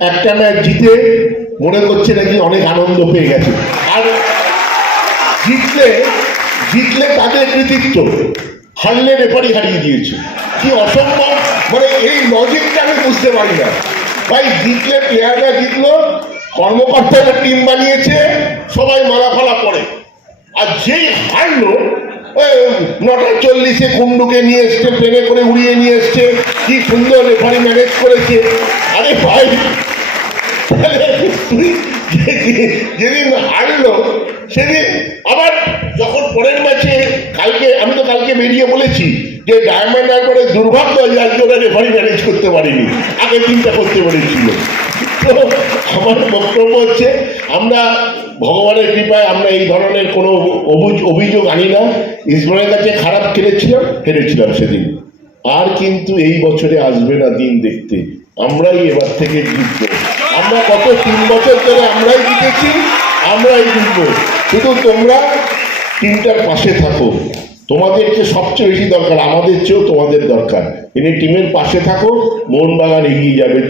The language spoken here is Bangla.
একটা ম্যাচ জিতে মনে করছে নাকি অনেক আনন্দ পেয়ে গেছে। আর জিতলে জিতলে তাদের কৃতিত্ব। হারলে রেফারি হারিয়ে দিয়েছে। কি অসম্ভব? মানে এই লজিকটা আমি বুঝতে পারি না। ভাই, জিতলে প্লেয়াররা জিতলো, কর্মকর্তারা টিম বানিয়েছে, সবাই মালা ফালা পড়ে আর যেই হারলো নটা চল্লিশে কুন্ডুকে নিয়ে এসছে, প্লেনে করে উড়িয়ে নিয়ে এসছে, কি সুন্দর রেফারি ম্যানেজ করেছে। আরে ভাই যেদিন হারলো, সেদিন আবার যখন পরের ম্যাচে কালকে, আমি তো কালকে বেরিয়ে বলেছি যে ডায়মন্ড একবারে দুর্ভাগ্য যে আজকে ওরা রেফারি ম্যানেজ করতে পারিনি। আগের দিনটা করতে পেরেছিল। তো আমার বক্তব্য হচ্ছে, আমরা ভগবানের কৃপায় আমরা এই ধরনের কোনো অভি- অভিযোগ আনি না। ইসমাইলের কাছে খারাপ খেলেছিলাম, হেরেছিলাম সেদিন। আর কিন্তু এই বছরে আসবে না দিন দেখতে। আমরাই এবার থেকে জিতব। আমরা কত তিন বছর ধরে আমরাই জিতেছি, আমরাই জিতব। শুধু তোমরা টিমটার পাশে থাকো। তোমাদের যে সবচেয়ে বেশি দরকার, আমাদের চেয়েও তোমাদের দরকার। এনে টিমের পাশে থাকো, মোহনবাগান এগিয়ে যাবে।